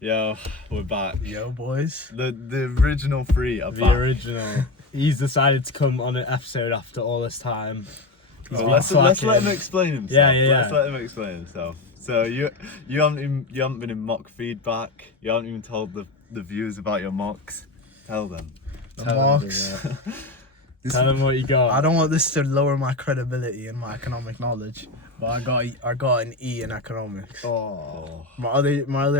Yo, we're back. Yo, boys. The original three are The back. original. He's decided to come on an episode after all this time. Well, let's let him explain himself. Let's let him explain himself. So you haven't been in mock feedback. You haven't even told the viewers about your mocks. Tell them. The mocks. Tell them what you got. I don't want this to lower my credibility and my economic knowledge, but I got an E in economics. Oh. My other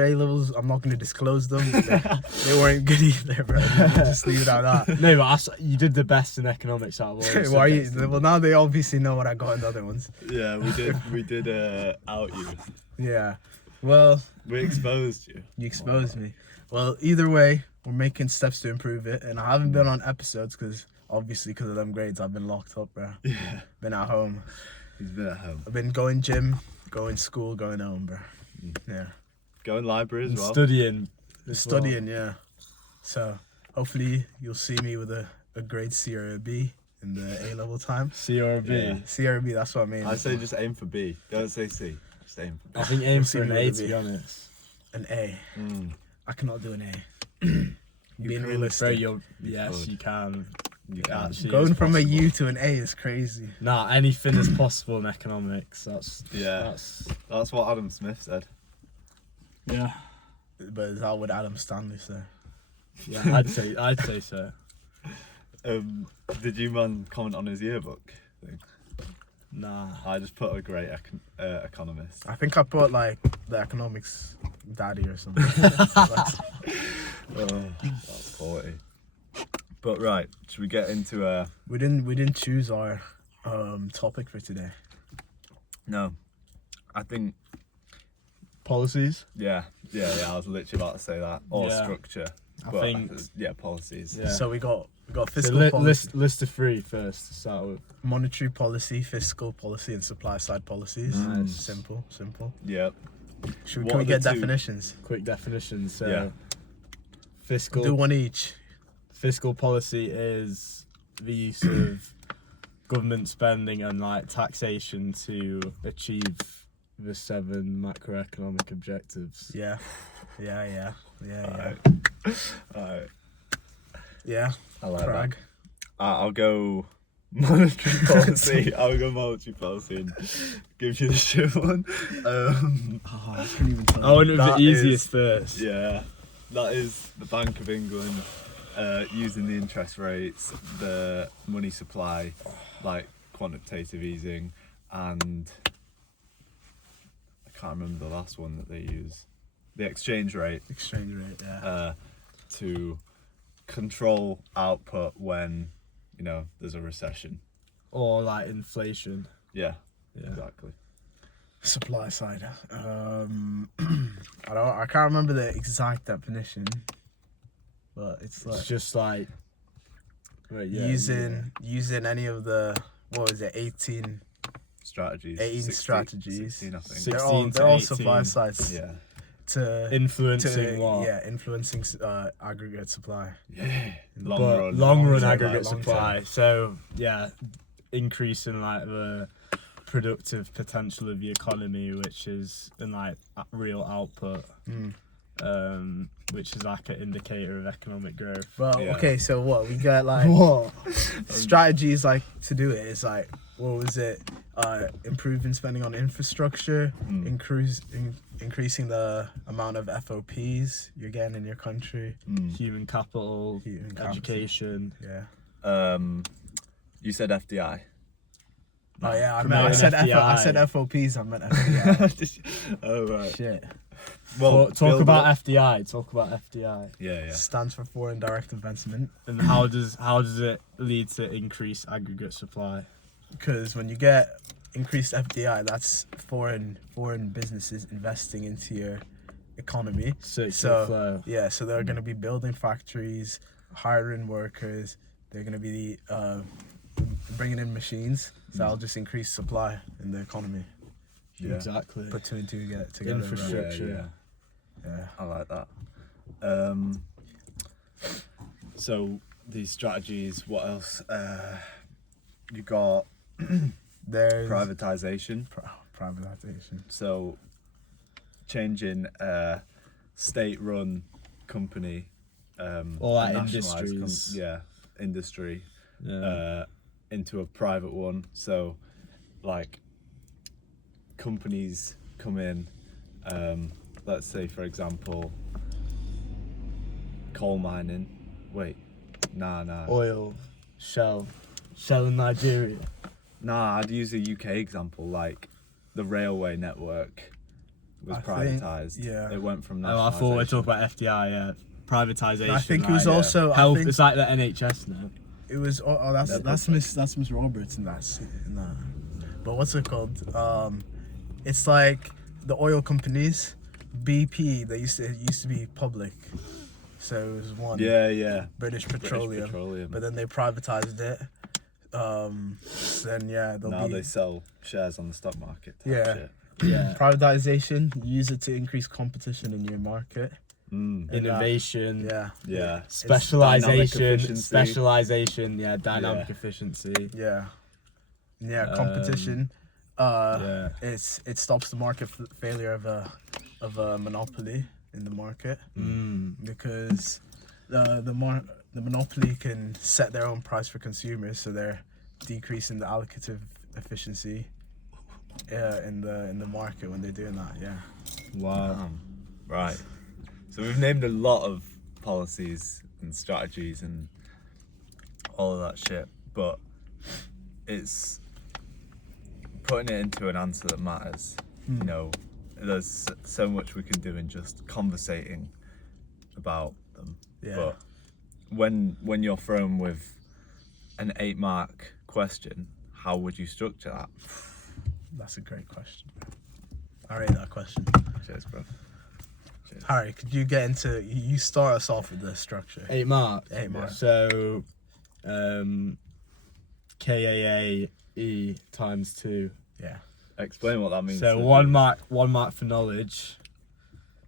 A levels, I'm not going to disclose them. They weren't good either, bro. Just leave it at that. No, but you did the best in economics out of all the Why are you? subjects. Well, now they obviously know what I got in the other ones. Yeah, we did out you. Yeah. Well, We exposed you. you exposed me. Well, either way, we're making steps to improve it, and I haven't been on episodes because of them grades, I've been locked up, bro. Yeah. Been at home. He's been at home. I've been going gym, going school, going home, bro. Yeah. Going library as And well. studying. as Studying, yeah. So hopefully you'll see me with a grade C or a B in the A level time. well. C or a B. Yeah. C or a B, that's what I mean. I say just aim for B. Don't say C. Just aim for B. I think aim You'll for see an me A, with a to B. be honest. An A. I cannot do an A. Being Bro, realistic. yes, you can. You can. Actually, Going it's from a possible. U to an A is crazy. Nah, anything is possible in economics. That's That's what Adam Smith said. yeah. But is that what Adam Stanley said? Yeah, I'd say so. Did you man comment on his yearbook thing? Nah. I just put a great economist. I think I put like the economics daddy or something. That's- That's 40. But right, should we get into we didn't choose our topic for today. No, I think Policies? yeah. I was literally about to say that or Yeah. structure. I But think policies. yeah. So we got So fiscal policy, list of three first to start with. monetary policy, fiscal policy, and supply side policies. Nice. Simple. Yep. Can What we are get the two? definitions? Quick definitions. So Yeah. fiscal Do one each. fiscal policy is the use of government spending and like taxation to achieve the 7 macroeconomic objectives. Yeah. Alright. Alright. Yeah. I like Prague. that. I'll go monetary policy. I'll go monetary policy and give you the shit one. Oh, I couldn't even tell. I went with the That easiest is- first. Yeah, that is the Bank of England using the interest rates, the money supply, like quantitative easing, and I can't remember the last one that they use, the exchange rate, Exchange rate. Yeah. to control output when there's a recession. Or like inflation. Yeah, Yeah. exactly. Supply side. I can't remember the exact definition, but it's like It's just like using any of the 18 Strategies. 18 strategies. 16, I think. 16 they're all to 18. supply sides Yeah. to influencing what? Yeah, influencing aggregate supply. Yeah. Long long run term, aggregate like long supply. So yeah, increasing like the productive potential of the economy, which is in like real output, which is like an indicator of economic growth. Well, Yeah. okay, so what we got like What? strategies like to do it is like what was it? Improving spending on infrastructure, increasing the amount of FOPs you're getting in your country. Human capital, Human capital. education. Yeah. You said FDI. Oh yeah, I Promoting said FDI. I said FOPs. I meant FDI. Oh right. Shit. Well, Talk build about up- FDI. Talk about FDI. Yeah. Stands for foreign direct investment. And how does it lead to increased aggregate supply? Because when you get increased FDI, that's foreign businesses investing into your economy. Circular flow. Yeah, so they're going to be building factories, hiring workers. They're going to be bringing in machines. So that'll just increase supply in the economy. Yeah. Exactly. Put two and two together. Infrastructure. Yeah. I like that. So these strategies. What else? You got There's privatization. privatization. So changing state-run company, or like a nationalised industries. industry, Yeah. into a private one. So, like, companies come in. Let's say, for example, coal mining. Wait, nah. Oil, Shell in Nigeria. Nah, I'd use a UK example, like the railway network was I think- privatised. yeah. It went from Oh, I thought we were nationalisation. talking about FDI, yeah. Privatisation. I think it like, was also. health. I think It's like the NHS now. it was. Oh, that's They're that's public. Miss Roberts in that. But what's it called? It's like the oil companies, BP. They used to be public, so it was one. Yeah. British Petroleum. But then they privatized it. Then Now they sell shares on the stock market. type Yeah. shit. Yeah. privatization. You use it to increase competition in your market. Mm. Innovation. Yeah. Yeah. Specialization. Specialisation. Yeah. Dynamic Yeah. efficiency. Yeah. Competition. Yeah. It stops the market failure of a monopoly in the market because the monopoly can set their own price for consumers, so they're decreasing the allocative efficiency in the market when they're doing that. Yeah. Wow. Right. So we've named a lot of policies and strategies and all of that shit, but it's putting it into an answer that matters. You know, there's so much we can do in just conversating about them. Yeah. But when you're thrown with an 8-mark question, how would you structure that? That's a great question. I rate that question. Cheers, bro. Cheers. Harry, could you get into? You start us off with the structure. 8 marks. 8 marks. So, KAAE times 2. Yeah. Explain what that means. So to 1 the- mark for knowledge.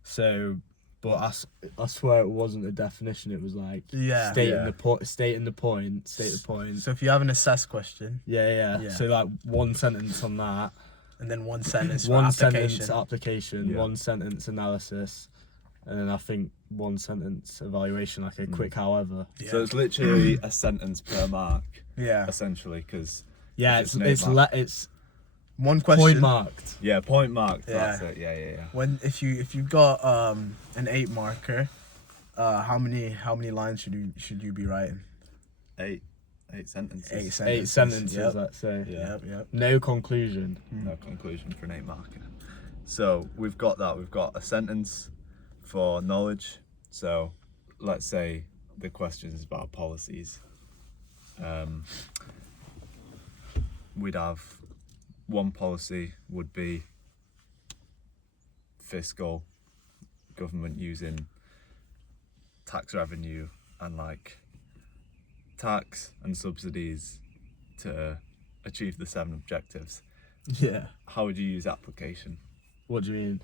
So, but I swear it wasn't a definition. It was like Yeah. stating the point. State the point. So if you have an assess question Yeah. Yeah. So like 1 sentence on that. and then 1 sentence for 1 application. sentence application. Yeah. 1 sentence analysis. And then I think 1 sentence evaluation, like a quick however. Yeah. So it's literally a sentence per mark, Yeah. essentially, because Yeah, It's it's an 8 mark. it's One question. point marked. yeah, point marked. Yeah. That's it. Yeah. When if you got an 8 marker, how many lines should you be writing? 8 sentences. 8 sentences. 8 sentences, Yep. let's say. Yeah. Yep. No conclusion. No conclusion for an 8 marker. So we've got that. We've got a sentence for knowledge. So let's say the question is about policies. We'd have one policy would be fiscal, government using tax revenue and like tax and subsidies to achieve the 7 objectives. Yeah. How would you use application What do you mean?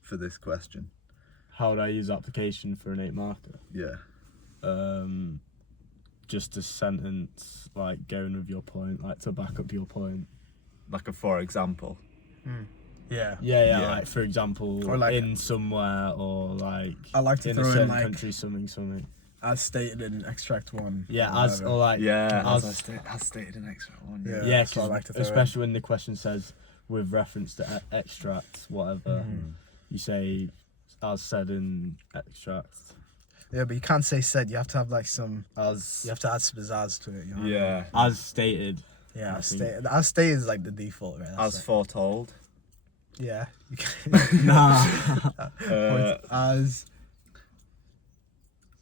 for this question? How would I use application for an 8 marker? Yeah. Just a sentence, like going with your point, like to back up your point. Like a for example. Yeah. Yeah, Yeah. like for example, Or like- in somewhere or like I like to in throw a in certain like country, something. as stated in extract 1. Yeah, or as whatever. or like Yeah, as, as stated in extra one. Yeah. yeah, that's what I 'cause like to throw in. especially when the question says with reference to extract, whatever, Mm-hmm. you say as said in extract. Yeah, but you can't say said. You have to have like some. As You have to add some pizzazz to it. You know? Yeah. as stated. Yeah. I think. As stated is like the default, right? That's As like- foretold. Yeah. You can- Nah.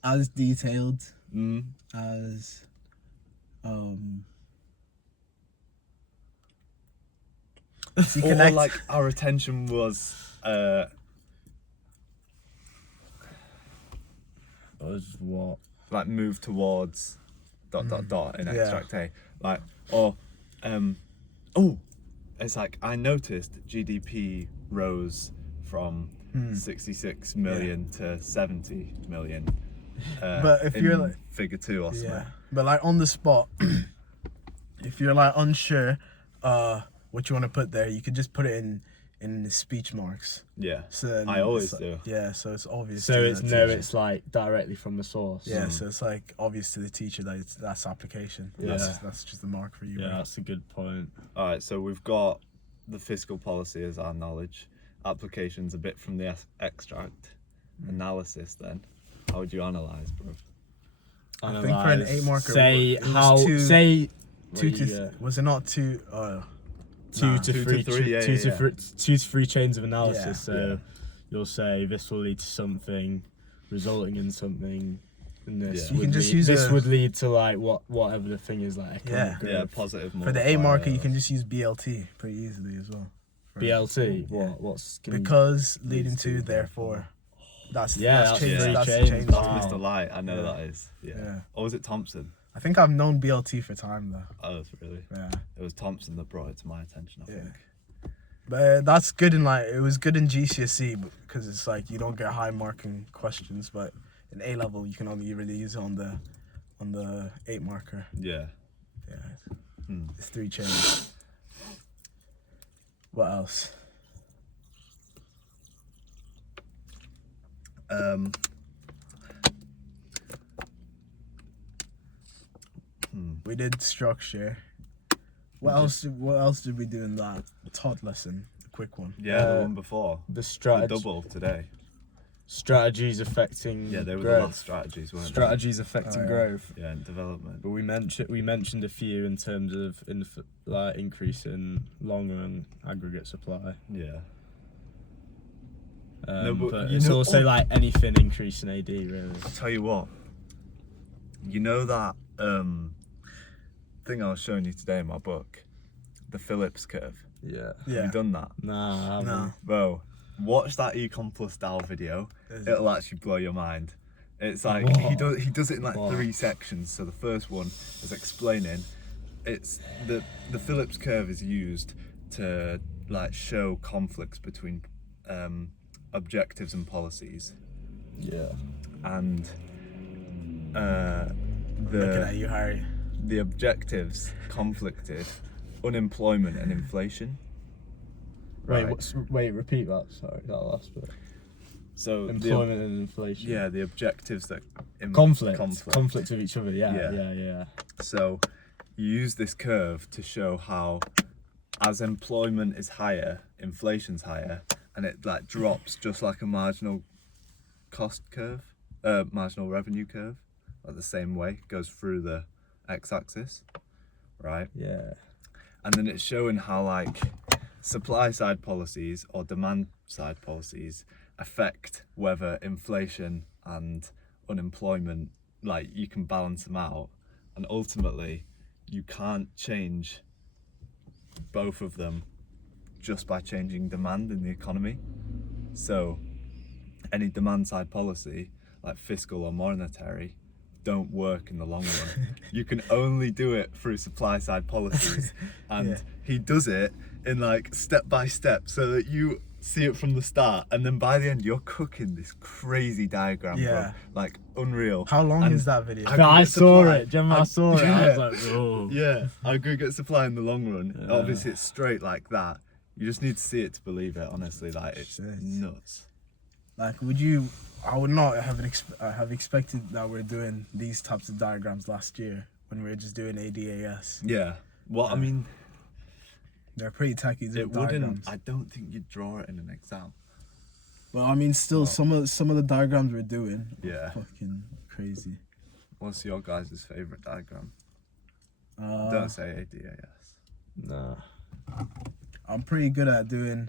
as detailed Mm, as See, or connect. like our attention was As what? like move towards ... in Yeah. extract A. Like or it's like I noticed GDP rose from 66 million to 70 million. But if in you're like- figure 2 or something. Yeah, but like on the spot, if you're like unsure what you want to put there, you could just put it in the speech marks. Yeah. So then I always it's do. Yeah, so it's obvious. So to it's the no, teacher. it's like directly from the source. Yeah, so it's like obvious to the teacher that that's application. Yeah. That's just the mark for you. Yeah, bro. that's a good point. All right, so we've got the fiscal policy as our knowledge, applications a bit from the extract, analysis. Then, how would you analyze, bro? I think for an 8 marker, say it was how two- say Two what to you get? was it not two? two Nah. to 2 three, to 3, yeah, two to yeah. three, 2 to 3 chains of analysis. Yeah. So Yeah. you'll say this will lead to something, resulting in something. And this Yeah. You would can just lead, use this a- would lead to like whatever the thing is, like economic Yeah, growth. positive. For the 8 marker, you multiplier. can just use BLT pretty easily as well. BLT. Yeah. What's can you- Because leading Leads to to, therefore. That's that's change. three That's chains. change. That's Wow. Mr. Light. I know Yeah. that is. Yeah. Yeah. Or was it Thompson? I think I've known BLT for time though. Oh, it's really. Yeah. It was Thompson that brought it to my attention. I Yeah. think. But that's good in it was good in GCSE because it's like you don't get high marking questions, but in A level you can only really use it on the 8 marker. Yeah. Yeah. Hmm. It's 3 chains. What else? We did structure. What else did we do in that Todd lesson? A quick one. Yeah, the Uh, one before. the The strategy double today. strategies affecting Yeah, they were growth. the last strategies, weren't Strategies affecting Oh, yeah. growth. they? Yeah, and development. But we mentioned a few in terms of like increase in long run aggregate supply. Yeah. But but you it's know- also like anything increase in AD really. I'll tell you what. You know that thing I was showing you today in my book, the Phillips curve. Yeah. Have Yeah. you done that? Nah, I haven't. No. Bro, watch that Econ Plus Dow video. It'll actually blow your mind. It's like he What? does it in like What? 3 sections. So the first one is explaining. It's the Phillips curve is used to like show conflicts between objectives and policies, Yeah. and Looking at you, Harry. the objectives conflicted unemployment and inflation. Wait, Right. repeat that. Sorry, that last bit. So Employment and inflation. yeah, the objectives that Conflict. conflict. Conflict with each other. Yeah. Yeah. Yeah. Yeah. So you use this curve to show how as employment is higher, inflation's higher, and it like drops just like a marginal cost curve, marginal revenue curve, like the same way, goes through the x-axis, right? Yeah. And then it's showing how like supply side policies or demand side policies affect whether inflation and unemployment, like you can balance them out, and ultimately you can't change both of them just by changing demand in the economy. So any demand side policy like fiscal or monetary don't work in the long run. You can only do it through supply side policies, and Yeah. he does it in like step by step so that you see it from the start, and then by the end you're cooking this crazy diagram, Yeah. bro. Like unreal. How long And is that video? I- No, I Aggregate saw supply. it. Gemma, I saw it. I Yeah. was like, oh. Yeah, aggregate supply in the long run. Yeah. Obviously, it's straight like that. You just need to see it to believe it. Honestly, like it's Shit. nuts. Like, would you? I would not have expected that we're doing these types of diagrams last year when we were just doing ADAS. Yeah. Well, I mean, They're pretty tacky it diagrams. wouldn't. I don't think you'd draw it in an exam. Well, I mean, still, Well- some of the diagrams we're doing, Yeah. fucking crazy. What's your guys' favorite diagram? Uh, Don't say ADAS. Nah. I'm pretty good at doing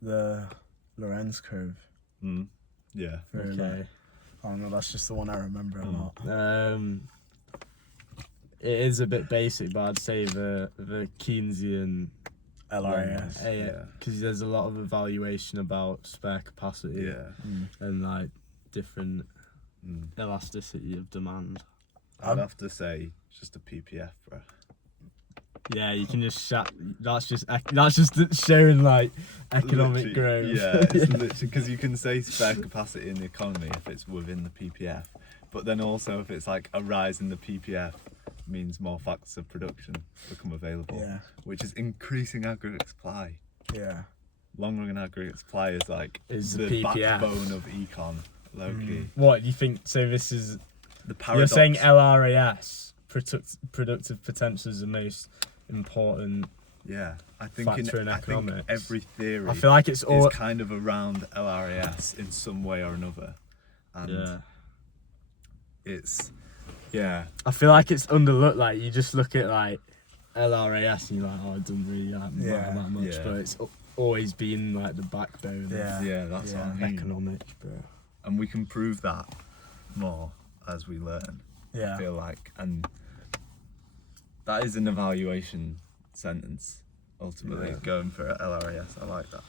the Lorenz curve. Mm. Yeah. For, Okay. like, I don't know. That's just the one I remember a lot. It is a bit basic, but I'd say the Keynesian LRAS. Yeah. because there's a lot of evaluation about spare capacity Yeah. and like different Mm. elasticity of demand. I'd have to say just a PPF, bro. Yeah, you can just that's just showing like economic Literally, growth. Yeah, it's literally because you can say spare capacity in the economy if it's within the PPF, but then also if it's like a rise in the PPF means more factors of production become available, Yeah. which is increasing aggregate supply. Yeah. long run aggregate supply is like Is the the PPF. backbone of econ, low key. What do you think? So this is The you're paradox. saying LRAS productive potential is the most important. Yeah, I think factor in I think economics. every theory I feel like it's is all. kind of around LRAS in some way or another, and Yeah. it's I feel like it's underlooked. Like you just look at like LRAS and you're like, oh, it doesn't really matter that much, Yeah. but it's always been like the backbone Yeah. that's Yeah. what I of mean. economics, bro. And we can prove that more as we learn. Yeah. I feel like, and that is an evaluation sentence. Ultimately, Yeah. going for LRAS, I like that.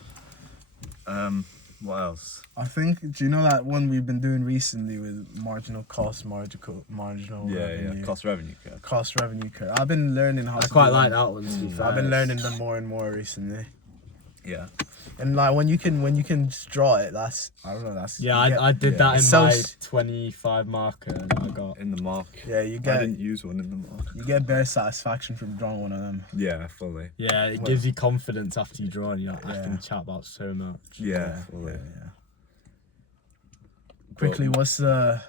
What else? I think, do you know that one we've been doing recently with marginal cost, marginal revenue? Cost revenue curve. Cost revenue curve. I've been learning how I to quite do like them. that one. To be fair. I've been learning them more and more recently. Yeah. And like when you can just draw it, that's I don't know. That's Yeah, you get- I did yeah. that in It's so my s- 25 marker, and I got. In the mark. yeah, you I get didn't use one in the mark. you get bare satisfaction from drawing one of them. Yeah, fully. Yeah, it Well- gives you confidence after you draw, and you're like, I Yeah. can chat about so much. Yeah, fully. yeah. Quickly, what's the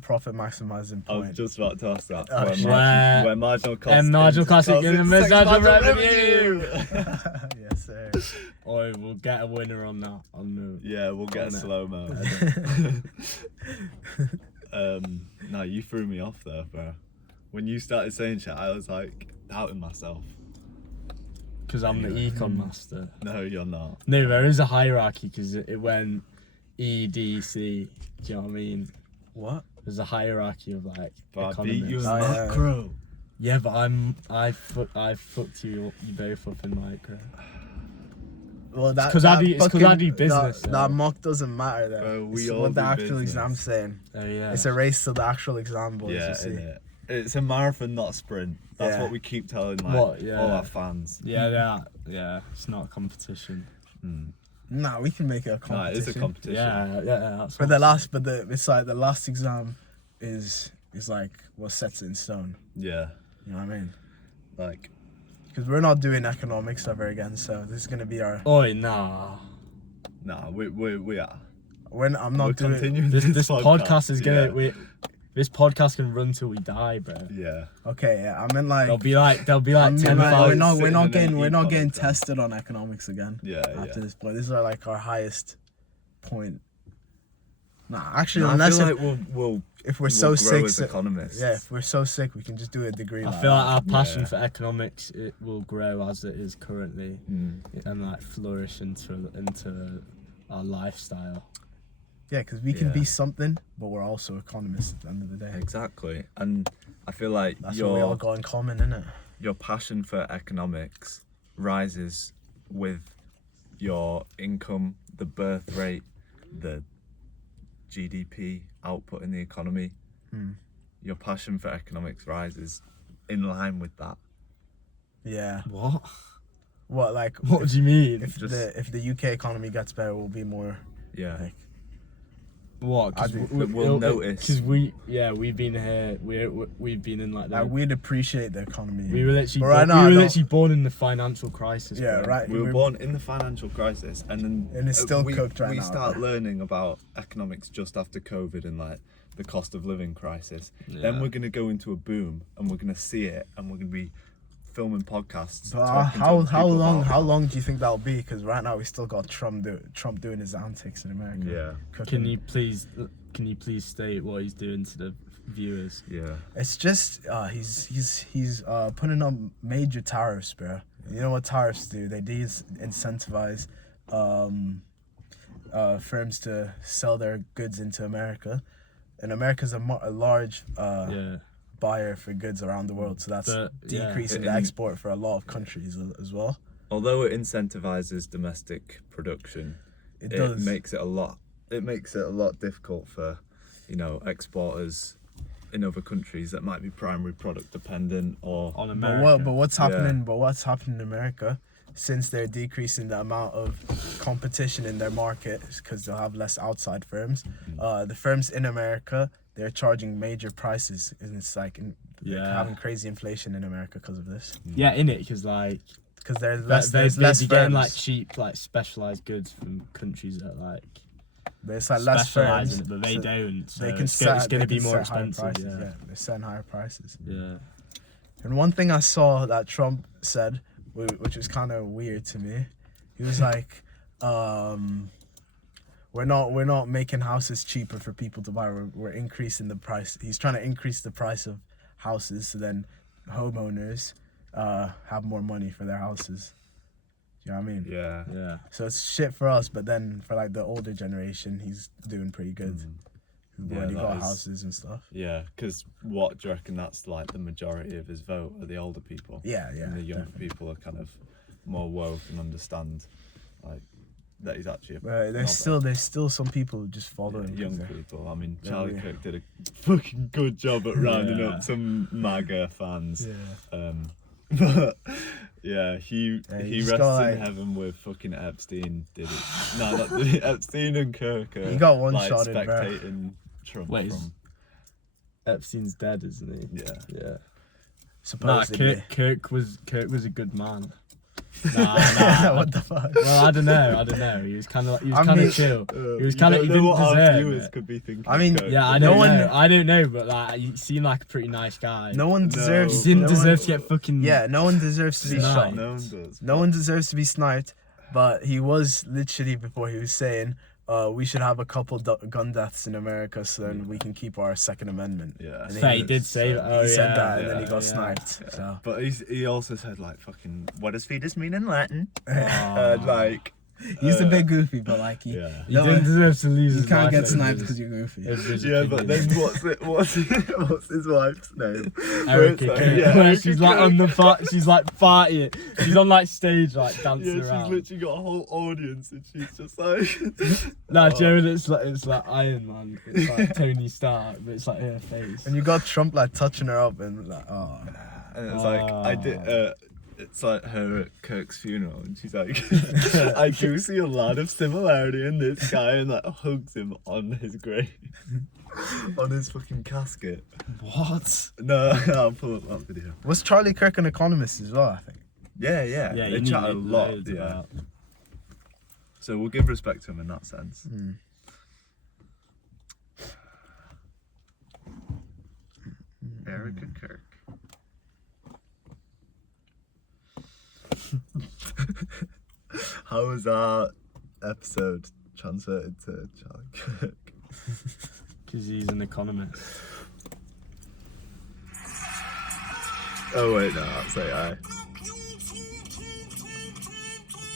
profit maximizing I was point? just about to ask that. Oh, shit. Where marginal cost. And marginal cost is in the marginal revenue. Yes, sir. Oh, we'll get a winner on that. On the. Yeah, we'll get a On it. slow mo. No, you threw me off there, bro. When you started saying shit, I was like doubting myself. Because I'm the econ master. No, you're not. No, there is a hierarchy because it went E, D, C. Do you know what I mean? What? There's a hierarchy of like But I beat you in economists. Oh, yeah. macro. Yeah, but I fucked you both up in micro. Well, that 'cause I do- it's 'cause I fucking- do business, That so- mock doesn't matter though. Bro, we It's all what the do actual business. exam's saying. Oh yeah. It's a race to the actual exam, boys. Yeah, you see. innit? It's a marathon, not a sprint. That's Yeah. what we keep telling like What, yeah. all our fans. Yeah. It's not a competition. Nah, we can make it a No, competition. it is a competition. Yeah. That's But what it's like the last exam is like what sets it in stone. Yeah, You know what I mean? like Because we're not doing economics ever again, so this is gonna be our. Oi, nah. nah, we are. I'm not We're doing. continuing This podcast is gonna. Yeah. This podcast can run till we die, bro. Yeah. Okay, yeah, I mean like. There'll be like I mean, 10,000. we're not sitting in an getting econ exam. tested on economics again. Yeah, After yeah. this point, this is like our highest point. Nah, actually, No, I unless feel if, like we'll if we're we'll so grow sick, as economists. yeah, if we're so sick, we can just do a degree. I like feel like that. our passion Yeah. for economics it will grow as it is currently, and like flourish into our lifestyle. Yeah, because we can Yeah. be something, but we're also economists at the end of the day. Exactly, and I feel like That's what we all your got in common, innit? passion for economics rises with your income, the birth rate, the GDP output in the economy. Your passion for economics rises in line with that. Yeah. What? What like? What do you mean? If Just- if the UK economy gets better, we'll be more Yeah. like. What? I do. We'll notice. Because we've been here. We've been in like Like we'd appreciate the economy. we were literally But right we now, I were don't- literally born in the financial crisis. Yeah, bro. right. We were born in the financial crisis, and then And it's still we, cooked right we now, start bro. learning about economics just after COVID and like the cost of living crisis. Yeah. Then we're gonna go into a boom, and we're gonna see it, and we're gonna be filming podcasts. But talking to how people long about it. how long do you think that'll be? Because right now we still got Trump doing his antics in America. Yeah, Cooking. Can you please state what he's doing to the viewers? yeah, It's just he's putting up major tariffs, bro. You know what tariffs do? They incentivize firms to sell their goods into America, and America's a large Yeah. buyer for goods around the world, so that's But, yeah. decreasing the In- export for a lot of countries as well. Although it incentivizes domestic production, It it does. makes it a lot. It makes it a lot difficult for, exporters in other countries that might be primary product dependent or On But America. what's happening? But what's happening in America, since they're decreasing the amount of competition in their market, because they'll have less outside firms. The firms in America, they're charging major prices, and it's like they're Yeah. having crazy inflation in America because of this. Yeah, in it because like because there's That less. they'd There's less be getting firms. like cheap, like specialized goods from countries that like There's like less specialize firms, in it, but they so don't. So they can it's set. going to they be can more set higher expensive. prices, Yeah. they're setting higher prices. Yeah. And one thing I saw that Trump said, which was kind of weird to me, he was like, "We're not making houses cheaper for people to buy. We're increasing the price." He's trying to increase the price of houses, so then homeowners have more money for their houses. You know what I mean? Yeah. Yeah. So it's shit for us, but then for like the older generation, he's doing pretty good. Who've Yeah, already that got is- houses and stuff. Yeah, because what do you reckon that's like the majority of his vote are the older people? Yeah, And the younger definitely. people are kind of more woke and understand like that he's actually a There's still some people who just follow him. 'cause young they're- people. I mean, Yeah, Charlie yeah. Kirk did a fucking good job at rounding Yeah. up some MAGA fans. Yeah. But yeah, he Yeah, you rests just got, in like- heaven with fucking Epstein. Did it? No, not Epstein and Kirk. He got one like, shot in, bro. spectating Trump. Wait, from, Epstein's dead, isn't he? yeah. Yeah. Nah, Supposedly. Kirk was a good man. Nah. What the fuck? Well, I don't know. He was kind of I mean- chill. He was You kind of. don't He know didn't what our deserve viewers it. could be thinking. I mean, Kirk. Yeah, I No don't one- know. I don't know, but like, he seemed like a pretty nice guy. No one deserves. He didn't no deserve one, to get fucking. Yeah, no one deserves to be Sniped. shot. No one does. No one deserves to be sniped. But he was literally before he was saying, we should have a couple gun deaths in America so then we can keep our Second Amendment. Yeah. And So he he did say that. Oh, he said yeah, that and then he yeah, got yeah. sniped. So But he also said like fucking what does fetus mean in Latin? Oh. Like he's a bit goofy, but like he, yeah. He no didn't one- deserve to lose you his can't life get over sniped his- because you're goofy. over his Yeah, but then opinions. what's his wife's name? Where Erica it's Kirk. yeah, Where Erica she's like Kirk. on the she's like partying. She's on like stage like Yeah, dancing she's around. literally got a whole audience and she's just like Nah, Joe, it's like Iron Man. It's like Tony Stark, but it's like her face. And you got Trump like touching her up and like, oh. and it's like I did it's like her at Kirk's funeral and she's like I do see a lot of similarity in this guy and like hugs him on his grave. On his fucking casket. What? No, I'll pull up that video. Was Charlie Kirk an economist as well, I think? Yeah, Yeah, they you chat a knew lot. loads Yeah. about- So we'll give respect to him in that sense. Erica Kirk. How was our episode transferred to Charlie Kirk? Because he's an economist. Oh wait, no, that's AI.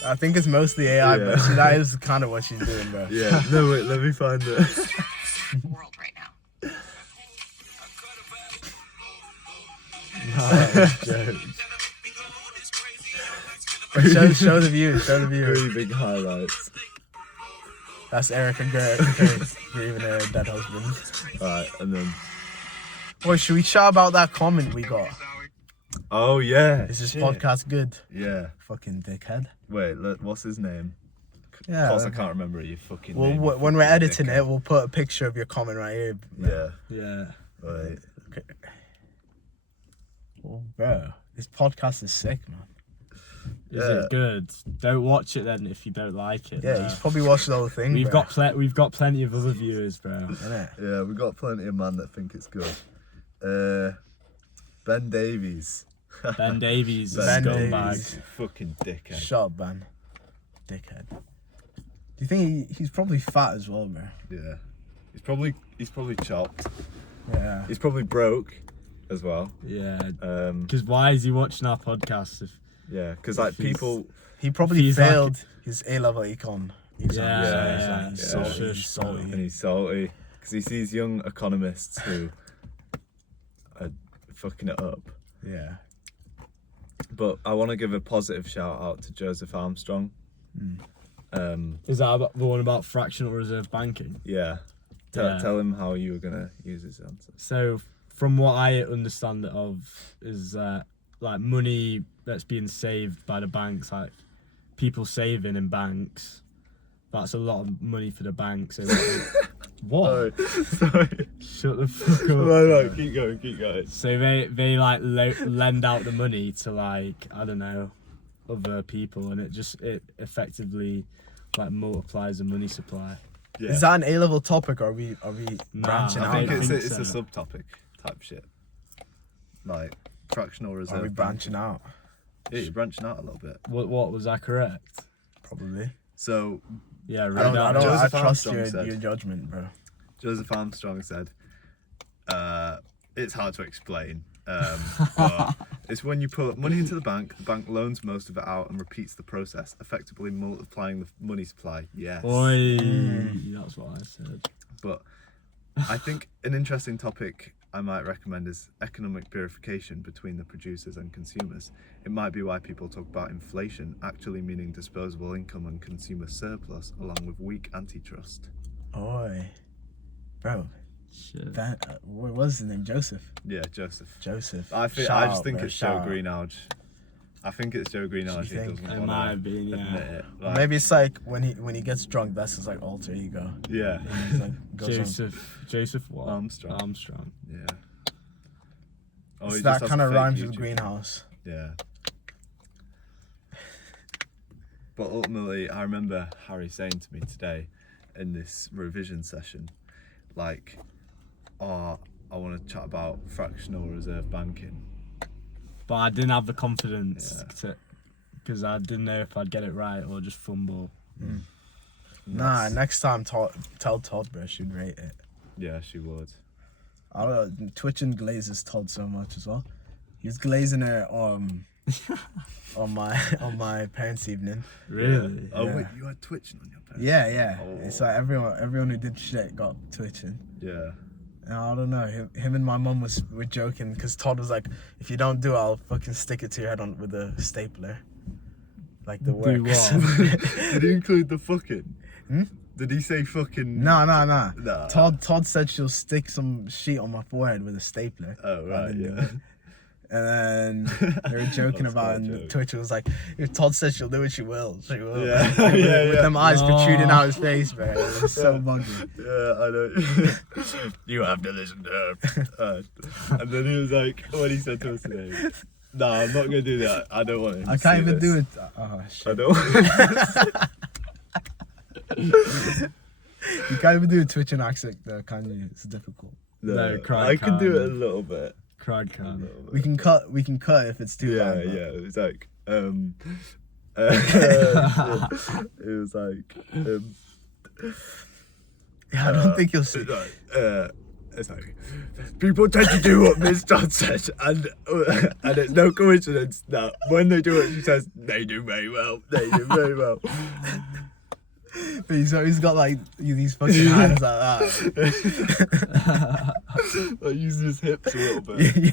I think it's mostly AI, Yeah. but that is kind of what she's doing, bro. Yeah, no wait, let me find it. world right now. Show the views, show the views. Really big highlights. That's Erica Kirk grieving her dead husband. Alright, and then Boy, should we chat about that comment we got? oh yeah. Is this shit. podcast good? Yeah. Fucking dickhead. Wait, what's his name? Yeah. Of course I can't remember your fucking Well, name. you when we're fucking editing dickhead. it, we'll put a picture of your comment right here. Yeah. Yeah. Wait. Okay. Oh, bro, this podcast is sick, man. Is Yeah. it good? Don't watch it then if you don't like it. Yeah, bro. you should probably watch the whole thing. We've bro. got we've got plenty of other viewers, bro. Innit? Yeah, we got plenty of men that think it's good. Ben Davies. Ben Davies is a Ben scumbag. Davies. You fucking dickhead. Shut up, man. Dickhead. Do you think he's probably fat as well, bro? Yeah. He's probably chopped. Yeah. He's probably broke as well. Yeah. Um Because why is he watching our podcast? If yeah, because like If he's- people He probably He's like- failed his A-level econ exam. Yeah, so yeah, he's yeah. like, Shush, he's salty. and he's salty because he sees young economists who are fucking it up. Yeah. But I want to give a positive shout out to Joseph Armstrong. is that about the one about fractional reserve banking? Yeah. Yeah. Tell him how you were gonna use his answer. So, from what I understand it of, is like money that's being saved by the banks, like people saving in banks. That's a lot of money for the bank. So, what? Sorry. Shut the fuck up. No, keep going. So they like lend out the money to like, I don't know, other people, and it effectively like multiplies the money supply. Yeah. Is that an A-level topic, or are we Nah, branching I out? I think now? it's a so. subtopic type shit. Like fractional Are reserve. we banking. branching out? Yeah, you're branching out a little bit. What was I correct? Probably. So Yeah, I read don't. out. I Joseph trust Armstrong your said- judgment, bro. Joseph Armstrong said, it's hard to explain. But it's when you put money into the bank loans most of it out and repeats the process, effectively multiplying the money supply. Yes. Oi, that's what I said. But I think an interesting topic I might recommend is economic purification between the producers and consumers. It might be why people talk about inflation actually meaning disposable income and consumer surplus, along with weak antitrust. Oi, bro. Shit. That what was his name? Joseph. Yeah, Joseph. Joseph. I just Shout think out, it's bro, Joe shout out. Greenhalgh. I think it's Joe Greenhalgh. He think? doesn't It want might to have been, admit yeah. it. Like, Maybe it's like when he gets drunk. That's his like alter ego. Yeah. He's like, goes on. Joseph what? Armstrong. Armstrong. Yeah. Oh, It's he that just has kind a of fake rhymes with YouTube. greenhouse. Yeah. But ultimately, I remember Harry saying to me today in this revision session, like, oh, I want to chat about fractional reserve banking. But I didn't have the confidence Yeah. because I didn't know if I'd get it right or just fumble. Nah, next time tell Todd, bro, she'd rate it. Yeah, she would. I don't know. Twitching glazes Todd so much as well. He was glazing her on my parents' evening. Really? Oh, Yeah. wait, you had twitching on your pen? Yeah. Oh. It's like everyone who did shit got twitching. Yeah. And I don't know. Him and my mum were joking because Todd was like, "If you don't do it, I'll fucking stick it to your head with a stapler." Like the Do works. what? Did he include the fucking? Hmm? Did he say fucking? No. Nah. Todd said she'll stick some sheet on my forehead with a stapler. Oh, I right, didn't do yeah. it. And then they were joking That's about it, quite a and joke. Twitch was like, if Todd says she'll do it, she will. She will. Yeah, with, yeah, with yeah. them eyes protruding Oh. out his face, bro. It was so buggy. Yeah, I know. You have to listen to her. And then he was like, what he said to us today. No, I'm not going to do that. I don't want him I to can't see even this. do it. Oh, I shit. don't. You can't even do a Twitching accent, though, can you? It's difficult. No, Craig I can do it a can't. little bit. Cried can. We can cut if it's too Yeah, bad. but- yeah. It was like, it was like, Yeah, I don't think you'll see. it's like, people tend to do what Miss John says, and it's no coincidence that when they do what she says, they do very well. They do very well. But he's got like these fucking hands like that. Like using his hips a little bit. Yeah.